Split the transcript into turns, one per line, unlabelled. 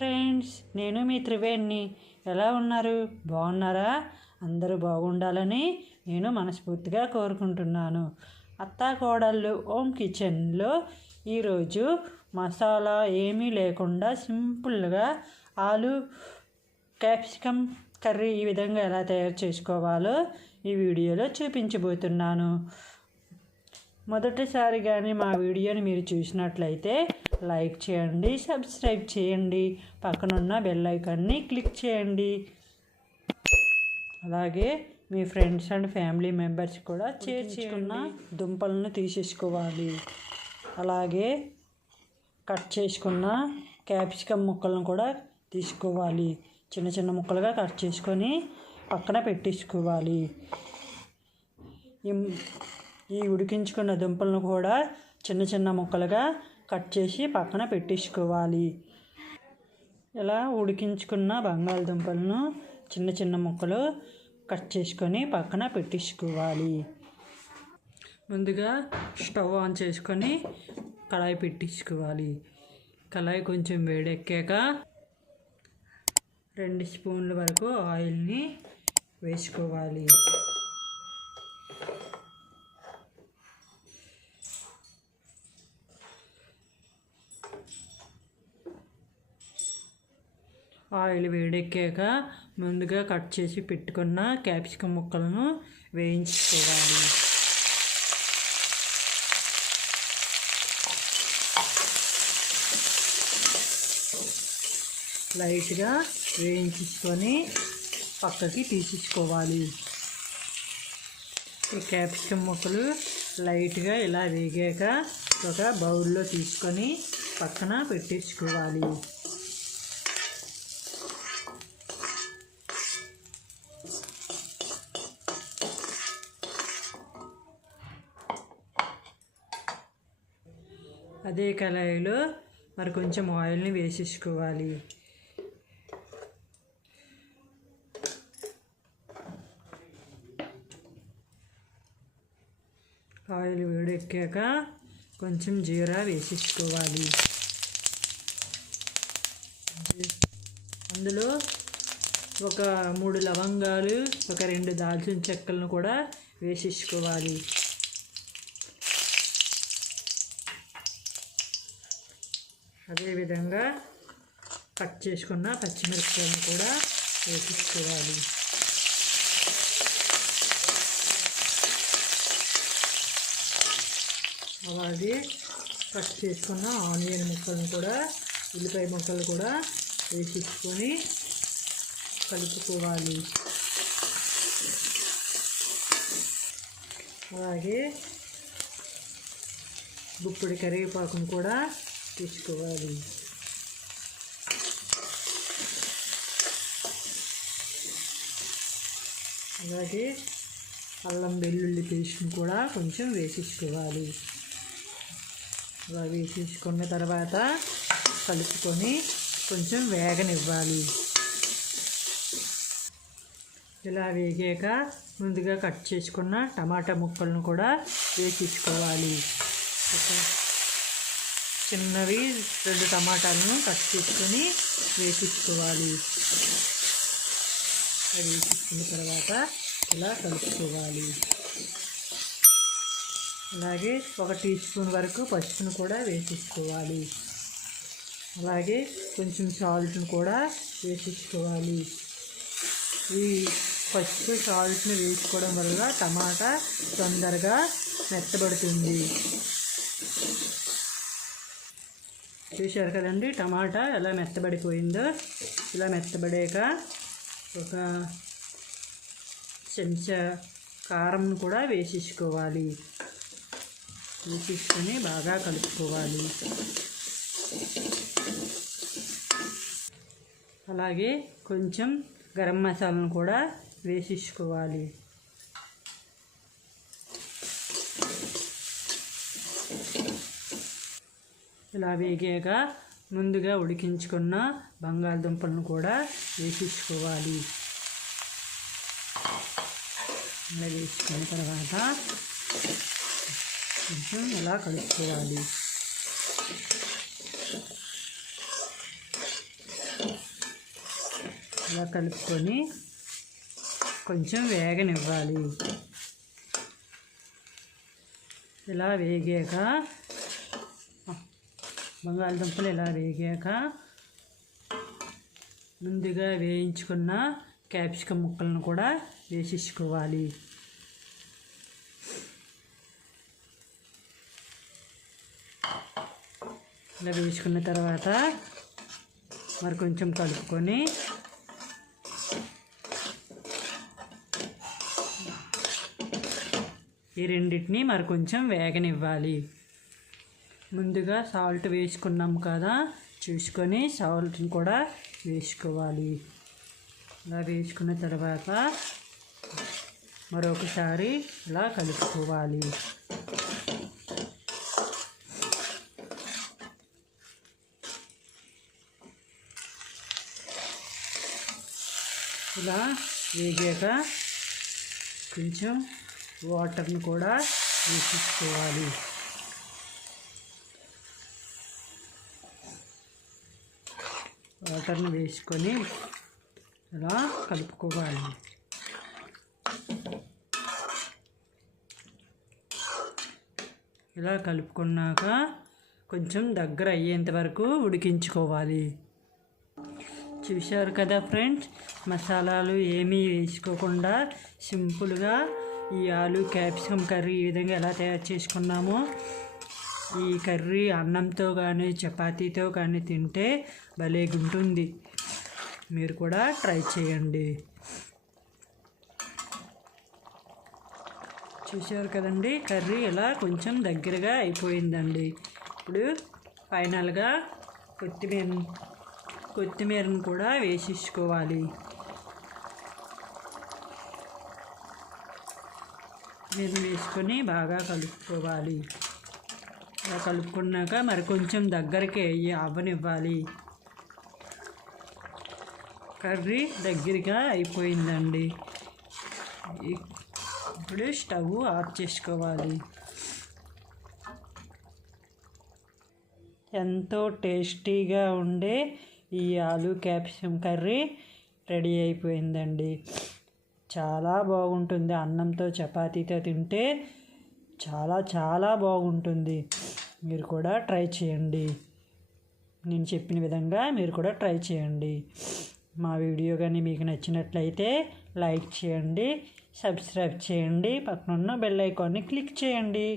Friends నేను మీ త్రివేణి ఎలా ఉన్నారు? బాగున్నారా? అందరూ బాగుండాలని నేను మనస్ఫూర్తిగా కోరుకుంటున్నాను. అత్త కోడళ్ళు హోమ్ కిచెన్లో ఈరోజు మసాలా ఏమీ లేకుండా సింపుల్గా ఆలు క్యాప్సికమ్ కర్రీ ఈ విధంగా ఎలా తయారు చేసుకోవాలో ఈ వీడియోలో చూపించబోతున్నాను. మొదటిసారి కానీ మా వీడియోని మీరు చూసినట్లయితే లైక్ చేయండి సబ్స్క్రైబ్ చేయండి పక్కనున్న బెల్ ఐకాన్ని క్లిక్ చేయండి. అలాగే మీ ఫ్రెండ్స్ అండ్ ఫ్యామిలీ మెంబర్స్ కూడా చేర్చుకున్న దుంపలను తీసేసుకోవాలి. అలాగే కట్ చేసుకున్న క్యాప్సికమ్ ముక్కలను కూడా తీసుకోవాలి. చిన్న చిన్న ముక్కలుగా కట్ చేసుకొని పక్కన పెట్టేసుకోవాలి. ఈ ఉడికించుకున్న దుంపలను కూడా చిన్న చిన్న ముక్కలుగా కట్ చేసి పక్కన పెట్టించుకోవాలి ఇలా ఉడికించుకున్న బంగాళదుంపలను చిన్న చిన్న ముక్కలు కట్ చేసుకొని పక్కన పెట్టించుకోవాలి ముందుగా స్టవ్ ఆన్ చేసుకొని కళాయి పెట్టించుకోవాలి కళాయి కొంచెం వేడెక్కాక రెండు స్పూన్ల వరకు ఆయిల్ని వేసుకోవాలి. ఆయిల్ వేడెక్కాక ముందుగా కట్ చేసి పెట్టుకున్న క్యాప్సికమ్ ముక్కలను వేయించుకోవాలి. లైట్గా వేయించుకొని పక్కకి తీసేసుకోవాలి ఈ క్యాప్సికమ్ ముక్కలు లైట్గా ఇలా వేగాక ఒక బౌల్లో తీసుకొని పక్కన పెట్టేసుకోవాలి. అదే కళాయిలో మరి కొంచెం ఆయిల్ని వేసేసుకోవాలి. ఆయిల్ వేడెక్కాక కొంచెం జీరా వేసేసుకోవాలి. అందులో ఒక మూడు లవంగాలు ఒక రెండు దాల్చిన చెక్కలను కూడా వేసేసుకోవాలి. అదేవిధంగా కట్ చేసుకున్న పచ్చిమిరపకాయలను కూడా వేసుకోవాలి. అలాగే కట్ చేసుకున్న ఆనియన్ ముక్కలను కూడా ఉల్లిపాయ ముక్కలు కూడా వేసుకొని కలుపుకోవాలి. అలాగే గుప్పిడి కరివేపాకును కూడా తీసుకోవాలి. అలాగే అల్లం వెల్లుల్లి పేస్ట్ని కూడా కొంచెం వేసేసుకోవాలి. అలా వేసేసుకున్న తర్వాత కలుపుకొని కొంచెం వేగనివ్వాలి. ఇలా వేగాక ముందుగా కట్ చేసుకున్న టమాటా ముక్కలను కూడా వేసేసుకోవాలి. చిన్నవి రెండు టమాటాలను కట్ చేసుకొని వేసేసుకోవాలి అవి వేసుకున్న తర్వాత ఇలా కలుపుకోవాలి. అలాగే ఒక టీ స్పూన్ వరకు పసుపును కూడా వేసేసుకోవాలి. అలాగే కొంచెం సాల్ట్ను కూడా వేసేసుకోవాలి. ఈ పసుపు సాల్ట్ని వేసుకోవడం వల్ల టమాటా తొందరగా మెత్తబడుతుంది. చూశారు కదండి టమాటా ఎలా మెత్తబడిపోయిందో. ఇలా మెత్తబడాక ఒక చెంచా కారం కూడా వేసేసుకోవాలి. వేసేసుకొని బాగా కలుపుకోవాలి. అలాగే కొంచెం గరం మసాలాను కూడా వేసేసుకోవాలి. ఇలా వేగాక ముందుగా ఉడికించుకున్న బంగాళదుంపలను కూడా వేసేసుకోవాలి. ఇలా వేసుకున్న తర్వాత కొంచెం ఇలా కలుపుకోవాలి. ఇలా కలుపుకొని కొంచెం వేగనివ్వాలి. ఇలా వేగాక బంగాళదుంపలు ఇలా వేగాక ముందుగా వేయించుకున్న క్యాప్సికమ్ ముక్కలను కూడా వేసేసుకోవాలి. ఇలా వేసుకున్న తర్వాత మరి కొంచెం కలుపుకొని ఈ రెండింటిని మరి కొంచెం వేగనివ్వాలి. ముందుగా సాల్ట్ వేసుకున్నాం కదా. చూసుకొని సాల్ట్ని కూడా వేసుకోవాలి. ఇలా వేసుకున్న తర్వాత మరొకసారి ఇలా కలుపుకోవాలి. ఇలా వేగాక కొంచెం వాటర్ని కూడా వేసుకోవాలి వాటర్ని వేసుకొని ఇలా కలుపుకోవాలి. ఇలా కలుపుకున్నాక కొంచెం దగ్గర అయ్యేంత వరకు ఉడికించుకోవాలి. చూశారు కదా ఫ్రెండ్స్ మసాలాలు ఏమీ వేసుకోకుండా సింపుల్గా ఈ ఆలు క్యాప్సికమ్ కర్రీ ఈ విధంగా ఎలా తయారు చేసుకున్నామో ఈ కర్రీ అన్నంతో కానీ చపాతీతో కానీ తింటే భలేగుంటుంది మీరు కూడా ట్రై చేయండి. చూసారు కదండి కర్రీ ఇలా కొంచెం దగ్గరగా అయిపోయిందండి. ఇప్పుడు ఫైనల్గా కొత్తిమీర కొత్తిమీరను కూడా వేసేసుకోవాలి. మీరు వేసుకొని బాగా కలుపుకోవాలి. ఇలా కలుపుకున్నాక మరి కొంచెం దగ్గరికి అయ్యి అవ్వనివ్వాలి కర్రీ దగ్గరగా అయిపోయిందండి. ఇప్పుడు స్టవ్ ఆఫ్ చేసుకోవాలి. ఎంతో టేస్టీగా ఉండే ఈ ఆలు క్యాప్సికమ్ కర్రీ రెడీ అయిపోయిందండి. చాలా బాగుంటుంది. అన్నంతో చపాతీతో తింటే చాలా చాలా బాగుంటుంది. మీరు కూడా ట్రై చేయండి. నేను చెప్పిన విధంగా మీరు కూడా ట్రై చేయండి. మా వీడియో కానీ మీకు నచ్చినట్లయితే లైక్ చేయండి సబ్స్క్రైబ్ చేయండి పక్కనున్న బెల్ ఐకాన్ని క్లిక్ చేయండి.